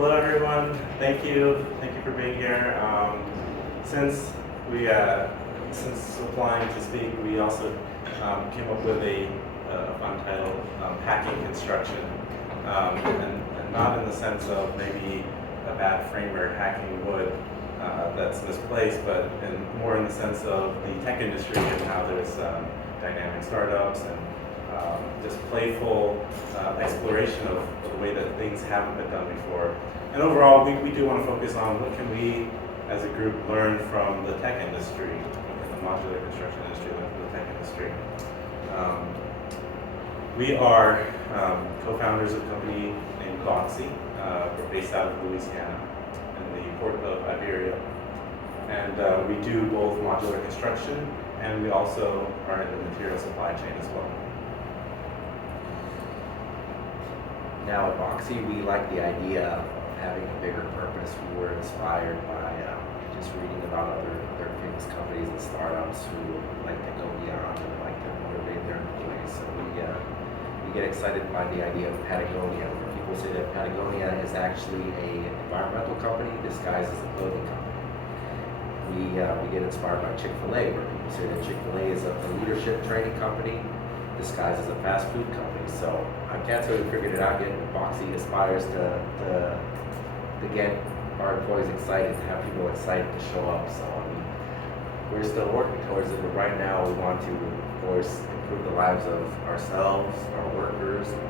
Hello, everyone. Thank you. Thank you for being here. Since we, since applying to speak, we also came up with a fun title, Hacking Construction, and not in the sense of maybe a bad framer hacking wood that's misplaced, but more in the sense of the tech industry and how there's dynamic startups and just playful exploration of the way that things haven't been done before. And overall, we do want to focus on what can we, as a group, learn from the tech industry, in the modular construction industry, the tech industry. We are co-founders of a company named BOXY. We're based out of Louisiana in the port of Iberia. And we do both modular construction, and we also are in the material supply chain as well. Now at BOXY, we like the idea of having a bigger purpose. We were inspired by just reading about other famous companies and startups who like to go beyond and like to motivate their employees. So we get excited by the idea of Patagonia, where people say that Patagonia is actually an environmental company disguised as a clothing company. We get inspired by Chick-fil-A, where people say that Chick-fil-A is a leadership training company disguised as a fast food company. So I can't say we figured it out yet, but BOXY aspires to get our employees excited, to have people excited to show up. So I mean, we're still working towards it, but right now we want to, of course, improve the lives of ourselves, our workers, and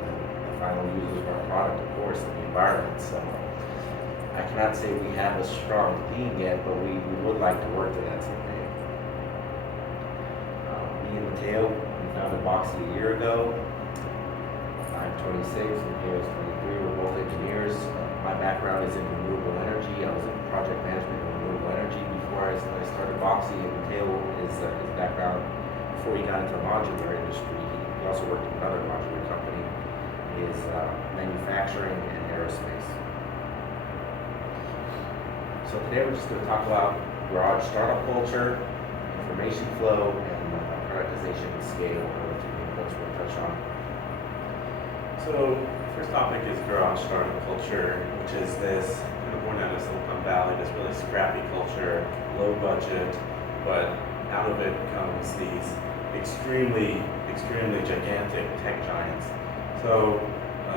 the final users of our product, of course, and the environment. So I cannot say we have a strong theme yet, but we would like to work to that someday. Me and Mateo, we founded BOXY a year ago. I'm 26, Mateo is 23, we're both engineers. My background is in renewable energy. I was in project management in renewable energy before I started BOXY, and Mateo is his background before he got into the modular industry. He also worked in another modular company, is manufacturing and aerospace. So today we're just going to talk about garage startup culture, information flow, and productization and scale are the two main points we're going to touch on. So, first topic is garage startup culture, which is this kind of born out of Silicon Valley, this really scrappy culture, low budget, but out of it comes these extremely gigantic tech giants. So,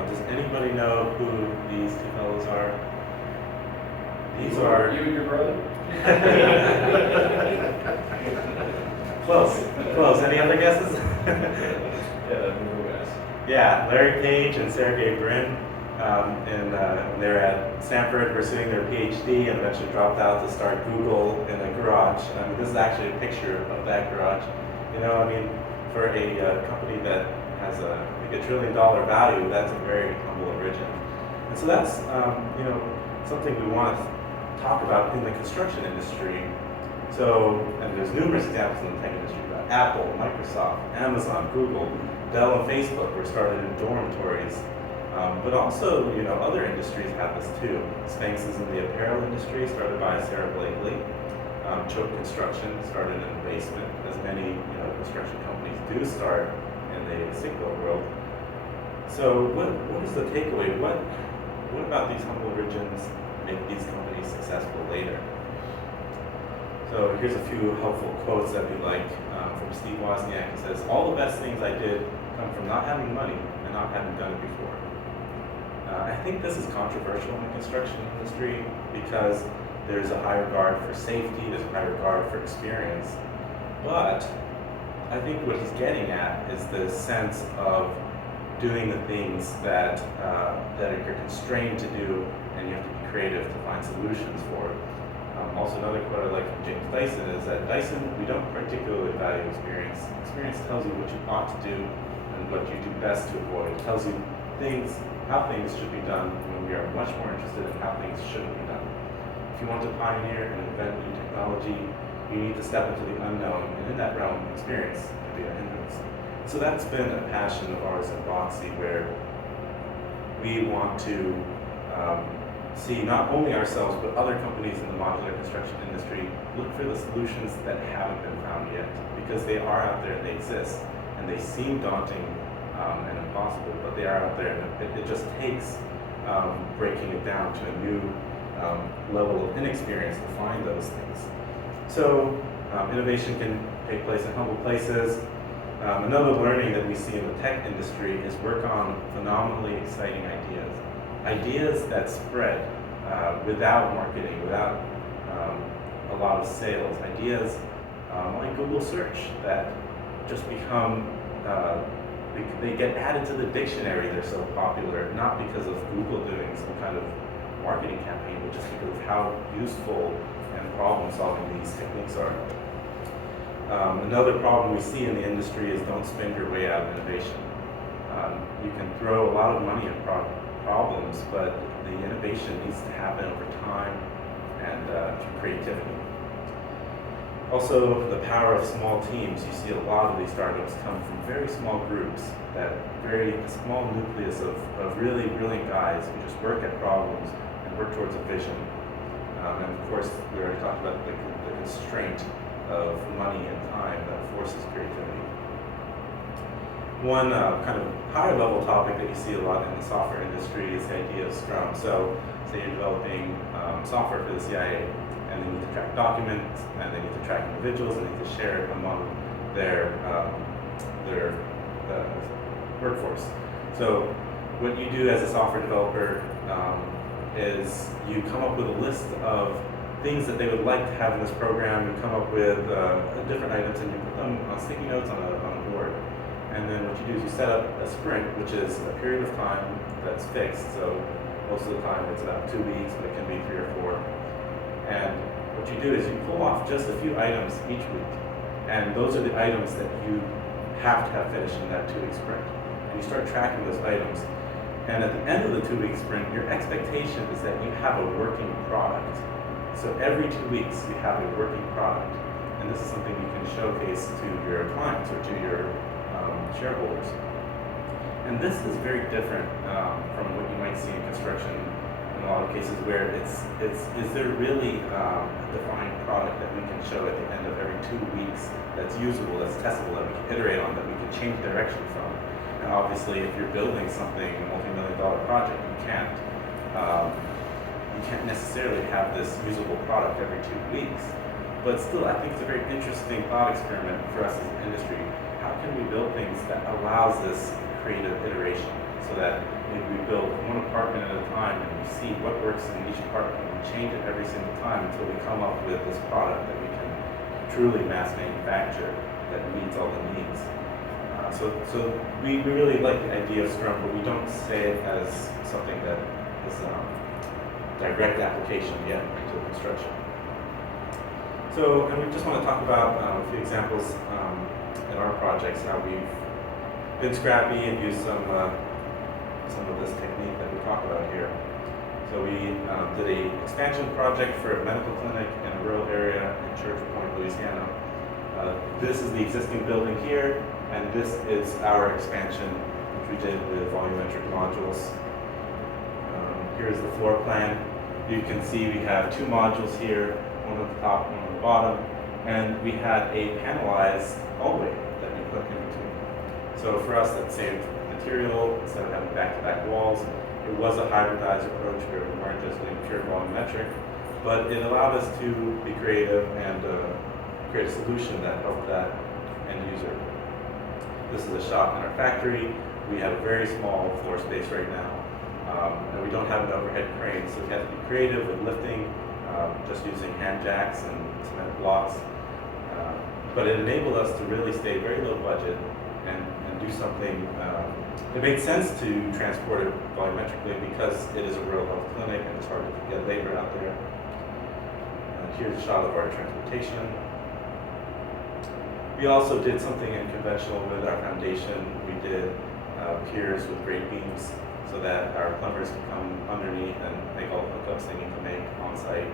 does anybody know who these two fellows are? These are... You and your brother? Close. Any other guesses? Yeah, Google guys. Yeah, Larry Page and Sergey Brin, and they're at Stanford pursuing their PhD and eventually dropped out to start Google in a garage. This is actually a picture of that garage. You know, I mean, for a company that has like $1 trillion value, that's a very humble origin. And so that's, you know, something we want to talk about in the construction industry. So, and there's numerous examples in the tech industry about Apple, Microsoft, Amazon, Google, Dell and Facebook were started in dormitories, but also, you know, other industries have this too. Spanx is in the apparel industry, started by Sarah Blakely. Choke Construction started in the basement, as many, you know, construction companies do start in the single world. So, what is the takeaway? What about these humble origins make these companies successful later? So here's a few helpful quotes that we like from Steve Wozniak. He says, "All the best things I did come from not having money and not having done it before." I think this is controversial in the construction industry because there's a high regard for safety, there's a high regard for experience. But I think what he's getting at is this sense of doing the things that you're constrained to do, and you have to be creative to find solutions for it. Also, another quote I like from James Dyson is that Dyson, we don't particularly value experience. Experience tells you what you ought to do and what you do best to avoid. It tells you how things should be done, when we are much more interested in how things shouldn't be done. If you want to pioneer and invent new technology, you need to step into the unknown, and in that realm, experience can be a hindrance. So that's been a passion of ours at BOXY, where we want to see not only ourselves, but other companies in the modular construction industry look for the solutions that haven't been found yet, because they are out there, they exist, and they seem daunting and impossible, but they are out there, and it just takes breaking it down to a new level of inexperience to find those things. So innovation can take place in humble places. Another learning that we see in the tech industry is work on phenomenally exciting ideas. Ideas that spread without marketing, without a lot of sales. Ideas like Google search that just become, they get added to the dictionary, they're so popular, not because of Google doing some kind of marketing campaign, but just because of how useful and problem solving these techniques are. Another problem we see in the industry is don't spend your way out of innovation. You can throw a lot of money at problems, but the innovation needs to happen over time and through creativity. Also, the power of small teams. You see a lot of these startups come from very small groups, that very small nucleus of really brilliant guys who just work at problems and work towards a vision. And of course, we already talked about the constraint of money and time that forces creativity. One kind of higher level topic that you see a lot in the software industry is the idea of Scrum. So say you're developing software for the CIA, and they need to track documents, and they need to track individuals, and they need to share it among their workforce. So what you do as a software developer is you come up with a list of things that they would like to have in this program. You come up with different items, and you put them on sticky notes on a board. And then what you do is you set up a sprint, which is a period of time that's fixed. So most of the time it's about 2 weeks, but it can be 3 or 4. And what you do is you pull off just a few items each week. And those are the items that you have to have finished in that 2-week sprint. And you start tracking those items. And at the end of the 2-week sprint, your expectation is that you have a working product. So every 2 weeks, you have a working product. And this is something you can showcase to your clients or to your shareholders. And this is very different from what you might see in construction in a lot of cases, where is there really a defined product that we can show at the end of every 2 weeks that's usable, that's testable, that we can iterate on, that we can change direction from. And obviously, if you're building something, a multi-million-dollar project, you can't necessarily have this usable product every 2 weeks. But still, I think it's a very interesting thought experiment for us as an industry. How can we build things that allows this creative iteration, so that maybe we build one apartment at a time and we see what works in each apartment, and we change it every single time until we come up with this product that we can truly mass manufacture that meets all the needs. So we really like the idea of Scrum, but we don't say it as something that is direct application yet to construction. So, and we just want to talk about a few examples in our projects, how we've been scrappy and used some of this technique that we talk about here. So we did an expansion project for a medical clinic in a rural area in Church Point, Louisiana. This is the existing building here, and this is our expansion, which we did with volumetric modules. Here's the floor plan. You can see we have 2 modules here, one at the top, one at the bottom, and we had a panelized hallway that we put in between. So for us, that saved material instead of having back-to-back walls. It was a hybridized approach where we weren't just doing pure volumetric, but it allowed us to be creative and create a solution that helped that end user. This is a shot in our factory. We have a very small floor space right now, and we don't have an overhead crane, so we have to be creative with lifting, just using hand jacks and cement blocks. But it enabled us to really stay very low budget and do something. It made sense to transport it volumetrically because it is a rural health clinic and it's hard to get labor out there. Here's a shot of our transportation. We also did something unconventional with our foundation. We did piers with great beams so that our plumbers can come underneath and make all the hookups they need to make on site.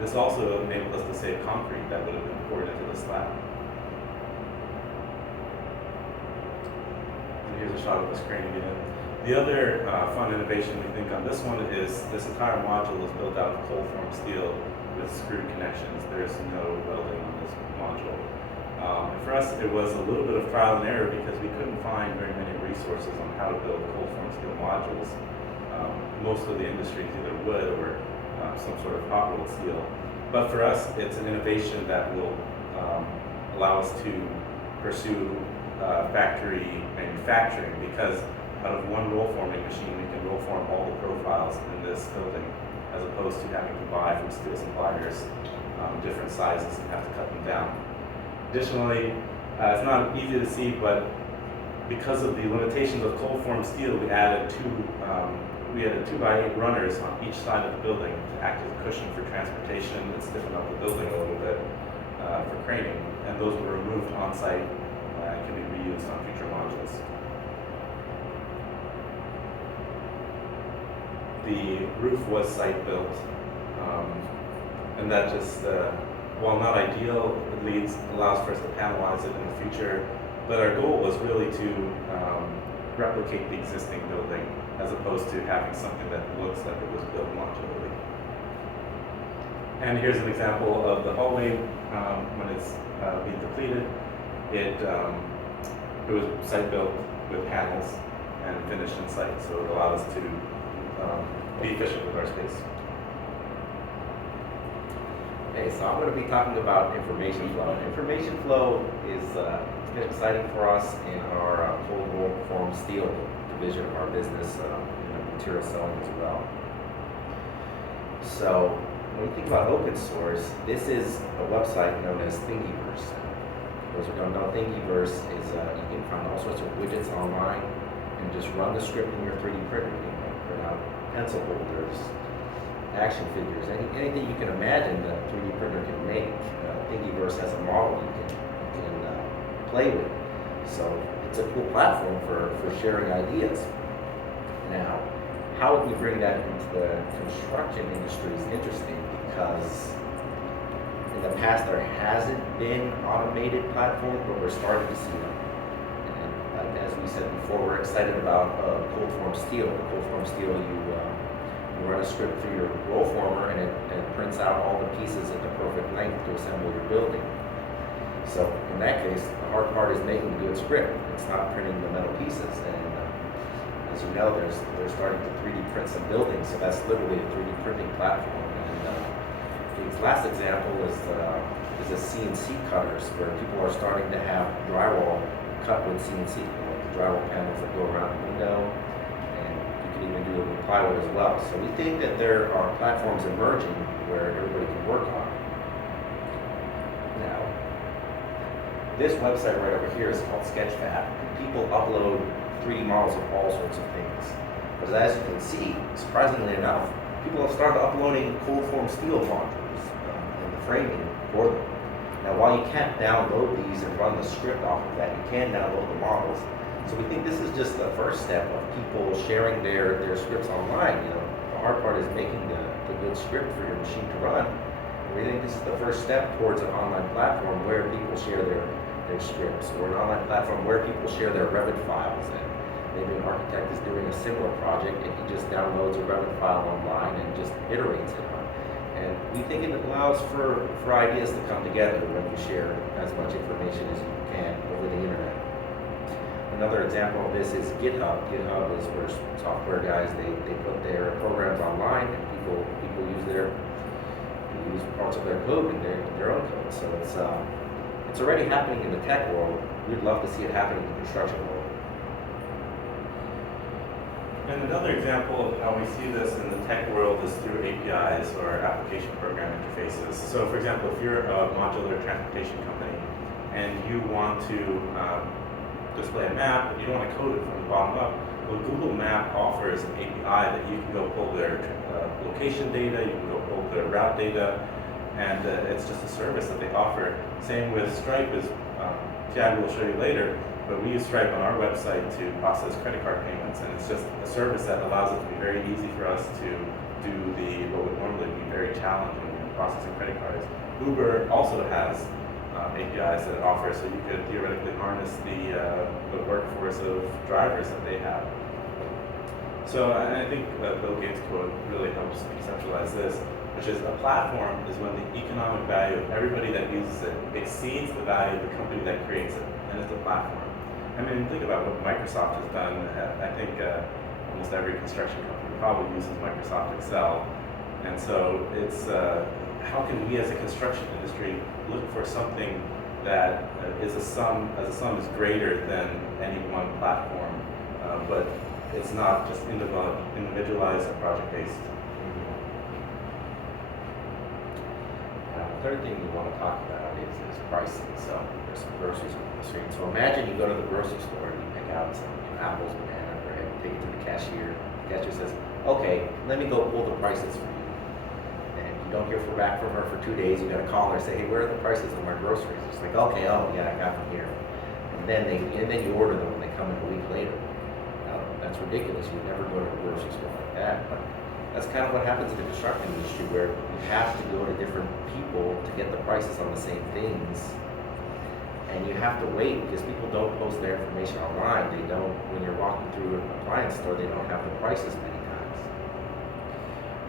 This also enabled us to save concrete that would have been poured into the slab. And here's a shot of us craning it in. The other fun innovation we think on this one is this entire module is built out of cold-formed steel with screw connections. There's no welding on this module. And for us, it was a little bit of trial and error because we couldn't find very many resources on how to build cold-formed steel modules. most of the industry is either wood or some sort of hot rolled steel. But for us, it's an innovation that will allow us to pursue factory manufacturing, because out of one roll forming machine, we can roll form all the profiles in this building, as opposed to having to buy from steel suppliers different sizes and have to cut them down. Additionally, it's not easy to see, but because of the limitations of cold formed steel, we added two 2x8 runners on each side of the building to act as a cushion for transportation and stiffen up the building a little bit for craning, and those were removed on site and can be reused on future modules. The roof was site built, and that just, while not ideal, it allows for us to panelize it in the future. But our goal was really to replicate the existing building, as opposed to having something that looks like it was built modularly. And here's an example of the hallway when it's being completed. It was site built with panels and finished in site, so it allowed us to be efficient with our space. Okay, so I'm going to be talking about information flow. And information flow is been exciting for us in our cold roll formed steel division of our business, in material selling as well. So when you think about open source, this is a website known as Thingiverse. For those who don't know, Thingiverse is you can find all sorts of widgets online and just run the script in your 3D printer. You can print out pencil holders, action figures, anything you can imagine that a 3D printer can make. Thingiverse has a model you can play with. So it's a cool platform for sharing ideas. Now, how would we bring that into the construction industry is interesting, because in the past there hasn't been automated platforms, but we're starting to see them. And as we said before, we're excited about cold formed steel. Cold formed steel, you run a script through your roll former, and it prints out all the pieces at the perfect length to assemble your building. So in that case, the hard part is making a good script. It's not printing the metal pieces. And as you know, they're starting to 3D print some buildings, so that's literally a 3D printing platform. And the last example is the CNC cutters, where people are starting to have drywall cut with CNC, the drywall panels that go around the window, and you can even do it with plywood as well. So we think that there are platforms emerging where everybody can work on. Now, this website right over here is called Sketchpad. People upload 3D models of all sorts of things. But as you can see, surprisingly enough, people have started uploading cold formed steel modules and the framing for them. Now, while you can't download these and run the script off of that, you can download the models. So we think this is just the first step of people sharing their scripts online. You know, the hard part is making the good script for your machine to run. And we think this is the first step towards an online platform where people share their scripts, or an online platform where people share their Revit files. And maybe an architect is doing a similar project and he just downloads a Revit file online and just iterates it on. And we think it allows for ideas to come together when you share as much information as you can over the internet. Another example of this is GitHub. GitHub is where software guys, they put their programs online, and people use parts of their code in their own code. So it's already happening in the tech world. We'd love to see it happen in the construction world. And another example of how we see this in the tech world is through APIs, or application program interfaces. So for example, if you're a modular transportation company and you want to display a map, but you don't want to code it from the bottom up, well, Google Map offers an API that you can go pull their location data, you can go pull their route data, and it's just a service that they offer. Same with Stripe, as Tiago will show you later, but we use Stripe on our website to process credit card payments, and it's just a service that allows it to be very easy for us to do what would normally be very challenging in processing credit cards. Uber also has APIs that it offers, so you could theoretically harness the workforce of drivers that they have. So I think Bill Gates' quote really helps conceptualize this, which is a platform is when the economic value of everybody that uses it exceeds the value of the company that creates it, and it's a platform. I mean, think about what Microsoft has done. I think almost every construction company probably uses Microsoft Excel. And so it's, how can we as a construction industry look for something that as a sum is greater than any one platform, but it's not just individualized or project-based. The third thing we want to talk about is pricing. So there's some groceries on the street. So imagine you go to the grocery store and you pick out some apples, banana, bread, take it to the cashier. The cashier says, okay, let me go pull the prices for you. And you don't hear back from her for 2 days. You got to call her and say, hey, where are the prices of my groceries? It's like, okay, oh yeah, I got them here. And then you order them when they come in a week later. Now, that's ridiculous. You would never go to a grocery store like that. But that's kind of what happens in the construction industry, where you have to go to different people to get the prices on the same things. And you have to wait because people don't post their information online. They don't, when you're walking through an appliance store, they don't have the prices many times.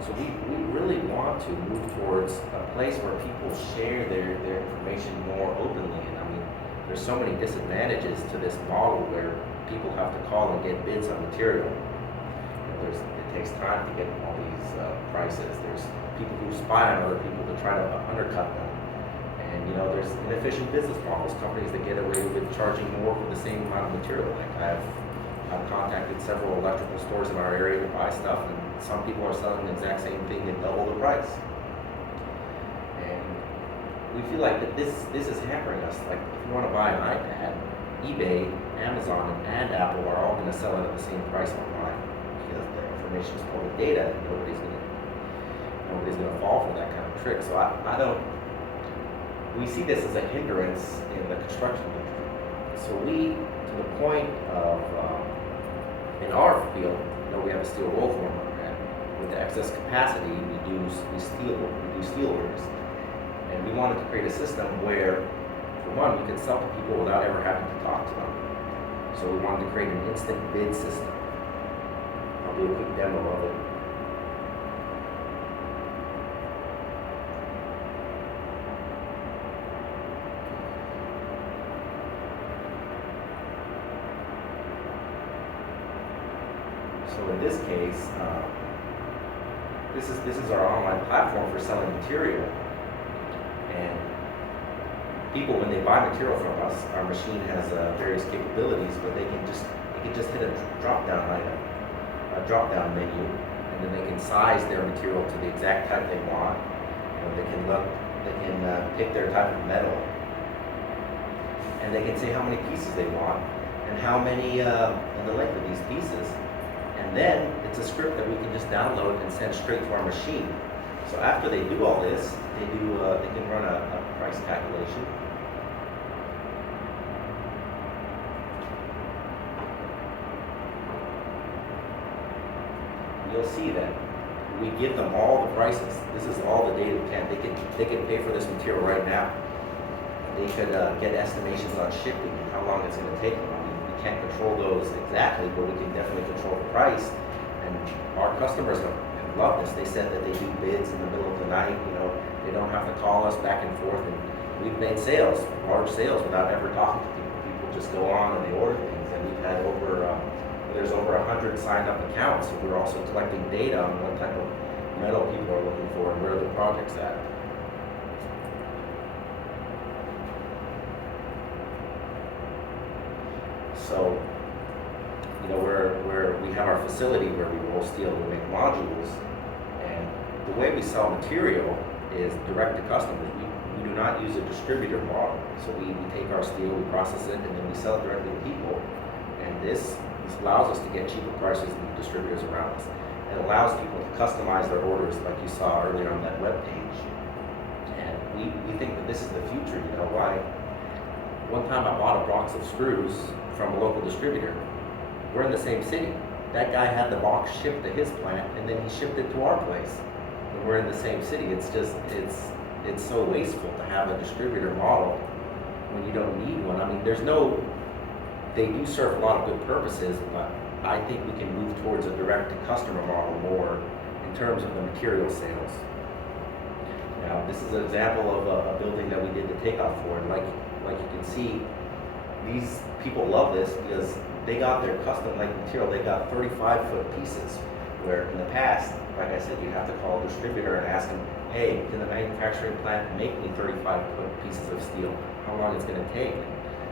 So we really want to move towards a place where people share their information more openly. And I mean, there's so many disadvantages to this model where people have to call and get bids on material. It takes time to get all these prices. There's people who spy on other people to try to undercut them. And there's inefficient business models, companies that get away with charging more for the same amount of material. Like I've contacted several electrical stores in our area to buy stuff, and some people are selling the exact same thing at double the price. And we feel like that this is hampering us. Like if you want to buy an iPad, eBay, Amazon, and Apple are all going to sell it at the same price online. The information is public data, and nobody's gonna fall for that kind of trick. So we see this as a hindrance in the construction industry. So to the point of, in our field, we have a steel roll former, and with the excess capacity, we do steel orders. And we wanted to create a system where, for one, we could sell to people without ever having to talk to them. So we wanted to create an instant bid system. I'll do a quick demo of it. So in this case, this is our online platform for selling material. And people, when they buy material from us, our machine has various capabilities, but they can just hit a drop-down item, a drop-down menu, and then they can size their material to the exact type they want. They can pick their type of metal, and they can say how many pieces they want and how many and the length of these pieces. And then it's a script that we can just download and send straight to our machine. So after they do all this, they can run a price calculation. You'll see that we give them all the prices. This is all the data we can. They can pay for this material right now. They could get estimations on shipping and how long it's going to take them. I mean, we can't control those exactly, but we can definitely control the price. And our customers have loved this. They said that they do bids in the middle of the night. They don't have to call us back and forth. And we've made sales, large sales, without ever talking to people. People just go on and they order things. And we've had there's over 100 signed up accounts. So we're also collecting data on what type of metal people are looking for and where the project's at. So, where we have our facility where we roll steel and we make modules, and the way we sell material is direct to customers. We do not use a distributor model. So we take our steel, we process it, and then we sell it directly to people. And this allows us to get cheaper prices than the distributors around us. It allows people to customize their orders like you saw earlier on that web page. And we think that this is the future. Why? One time I bought a box of screws from a local distributor. We're in the same city. That guy had the box shipped to his plant, and then he shipped it to our place. And we're in the same city. It's so wasteful to have a distributor model when you don't need one. I mean, they do serve a lot of good purposes, but I think we can move towards a direct-to-customer model more in terms of the material sales. Now, this is an example of a building that we did the takeoff for, and like you can see, these people love this because they got their custom-like material. They got 35-foot pieces Where in the past, like I said, you'd have to call a distributor and ask them, hey, can the manufacturing plant make me 35 pieces of steel? How long it's going to take?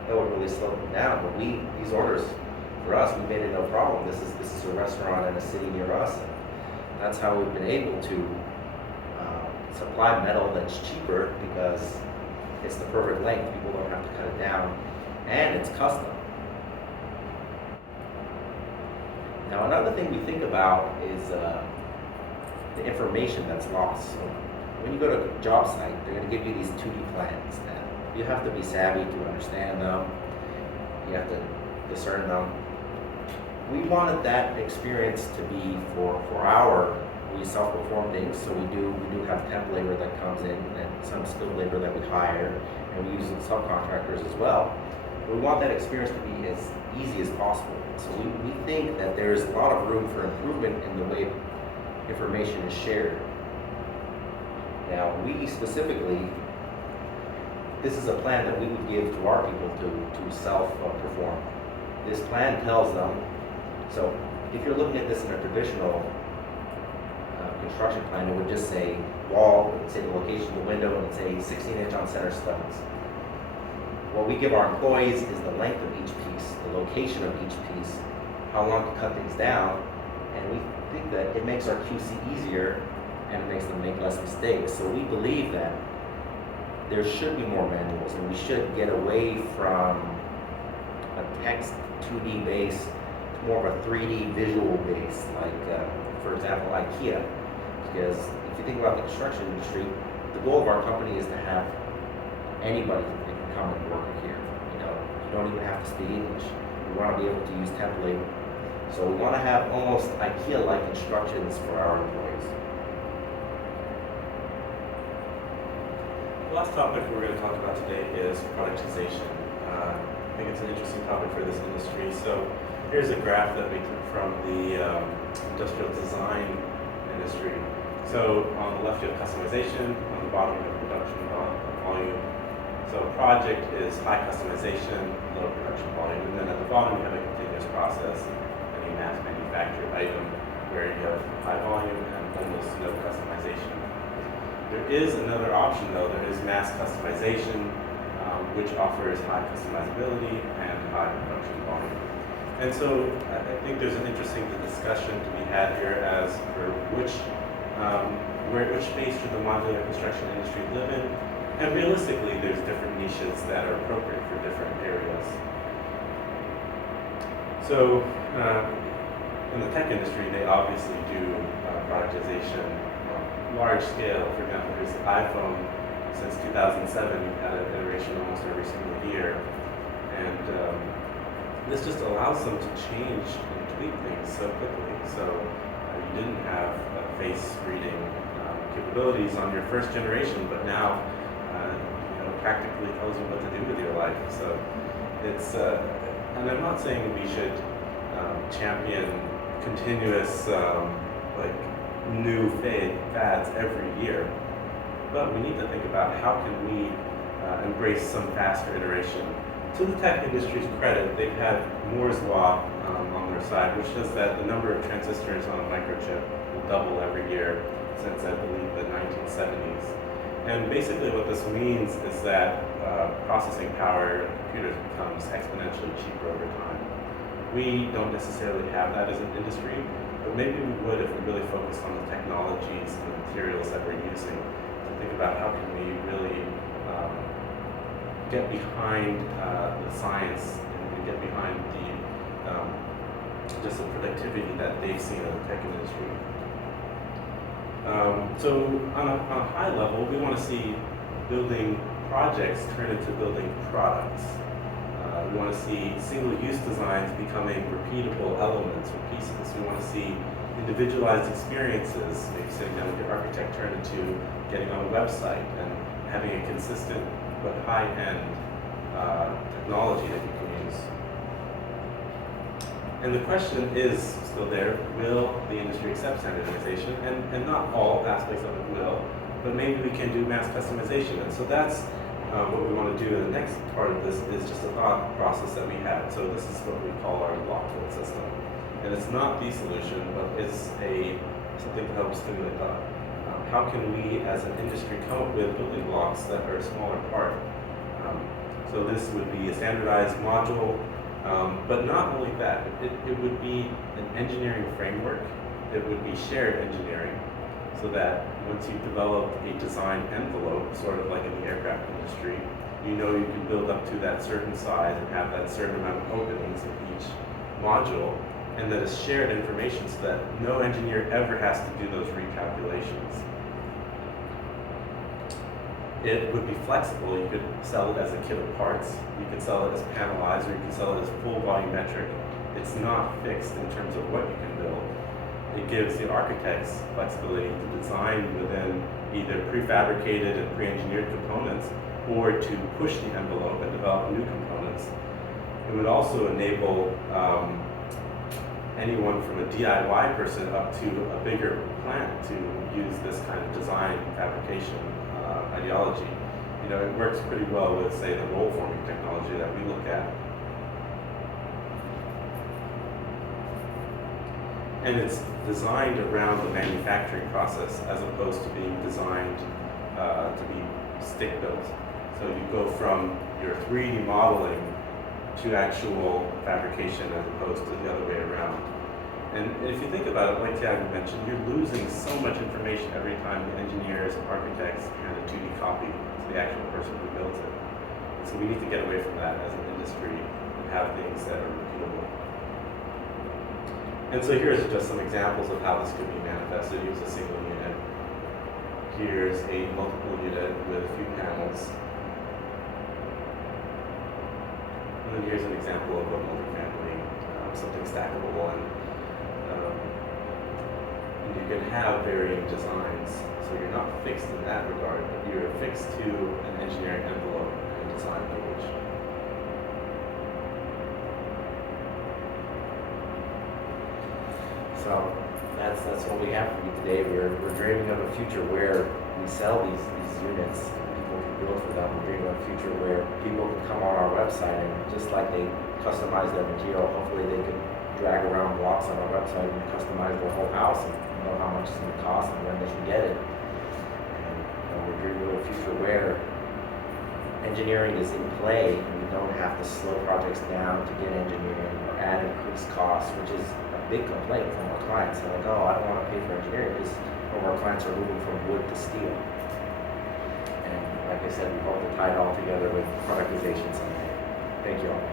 That would really slow them down. But these orders, for us, we made it no problem. This is a restaurant in a city near us. And that's how we've been able to supply metal that's cheaper because it's the perfect length. People don't have to cut it down, and it's custom. Now, another thing we think about is the information that's lost. So when you go to a job site, they're going to give you these 2D plans. And you have to be savvy to understand them. You have to discern them. We wanted that experience to be for we self-perform things, so we do have temp labor that comes in and some skilled labor that we hire, and we use subcontractors as well. We want that experience to be as easy as possible. So we think that there's a lot of room for improvement in the way information is shared. Now, we specifically, this is a plan that we would give to our people to self-perform. This plan tells them, so if you're looking at this in a traditional construction plan, it would just say wall, it would say the location of the window, and it would say 16-inch on center studs. What we give our employees is the length of each piece, the location of each piece, how long to cut things down, and we think that it makes our QC easier and it makes them make less mistakes. So we believe that there should be more manuals, and we should get away from a text 2D base to more of a 3D visual base, like for example, IKEA. Because if you think about the construction industry, the goal of our company is to have anybody that can come and work here. You know, you don't even have to speak English. We want to be able to use temp labor. So we want to have almost IKEA-like instructions for our employees. The last topic we're going to talk about today is productization. I think it's an interesting topic for this industry. So here's a graph that we took from the industrial design industry. So on the left you have customization, on the bottom you have production volume. So a project is high customization, low production volume, and then at the bottom you have a continuous process, any mass manufactured item where you have high volume and almost no customization. There is another option though, there is mass customization, which offers high customizability and high production volume. And so I think there's an interesting discussion to be had here as for which space should the modular construction industry live in. And realistically, there's different niches that are appropriate for different areas. So in the tech industry, they obviously do productization large scale. For example, there's the iPhone. Since 2007, you've had an iteration almost every single year. And this just allows them to change and tweak things so quickly. So you didn't have face reading capabilities on your first generation, but now practically tells you what to do with your life. So it's, and I'm not saying we should champion continuous like new fads every year, but we need to think about how can we embrace some faster iteration. To the tech industry's credit, they've had Moore's Law on their side, which says that the number of transistors on a microchip will double every year since, I believe, the 1970s. And basically what this means is that processing power in computers becomes exponentially cheaper over time. We don't necessarily have that as an industry, but maybe we would if we really focused on the technologies and the materials that we're using to think about how can we really get behind the science and get behind the just the productivity that they've seen in the tech industry. So on a high level, we want to see building projects turn into building products. We want to see single-use designs becoming repeatable elements or pieces. We want to see individualized experiences, maybe sitting down with your architect, turn into getting on a website and having a consistent but high-end technology that you can use. And the question is still there, will the industry accept standardization? And not all aspects of it will, but maybe we can do mass customization. And so that's what we want to do. And the next part of this is just a thought process that we had. So this is what we call our block tool system. And it's not the solution, but it's something to help stimulate thought. How can we as an industry come up with building blocks that are a smaller part? So this would be a standardized module, but not only that, it would be an engineering framework. It would be shared engineering, so that once you've developed a design envelope, sort of like in the aircraft industry, you know you can build up to that certain size and have that certain amount of openings in each module, and that is shared information so that no engineer ever has to do those recalculations. It would be flexible. You could sell it as a kit of parts, you could sell it as panelized, or you could sell it as full volumetric. It's not fixed in terms of what you can build. It gives the architects flexibility to design within either prefabricated and pre-engineered components, or to push the envelope and develop new components. It would also enable anyone from a DIY person up to a bigger plant to use this kind of design fabrication ideology. You know, it works pretty well with, say, the roll forming technology that we look at. And it's designed around the manufacturing process as opposed to being designed to be stick built. So you go from your 3D modeling to actual fabrication as opposed to the other way around. And if you think about it, like Tiago mentioned, you're losing so much information every time the engineers, architects hand a 2D copy to the actual person who builds it. So we need to get away from that as an industry and have things that are repeatable. And so here's just some examples of how this could be manifested. Here's a single unit. Here's a multiple unit with a few panels. And then here's an example of a multifamily, something stackable, and you can have varying designs. So you're not fixed in that regard, but you're fixed to an engineering envelope and a design language. So that's what we have for you today. We're dreaming of a future where we sell these units and people can build for them. We're dreaming of a future where people can come on our website and just like they customize their material, hopefully they can drag around blocks on our website and customize their whole house and know how much it's going to cost and when they can get it. And we're dreaming of a future where engineering is in play and we don't have to slow projects down to get engineering or add increased costs, which is a big complaint from our clients. They're like, oh, I don't want to pay for engineering because some of our clients are moving from wood to steel. And like I said, we hope to tie it all together with productization someday. Thank you all.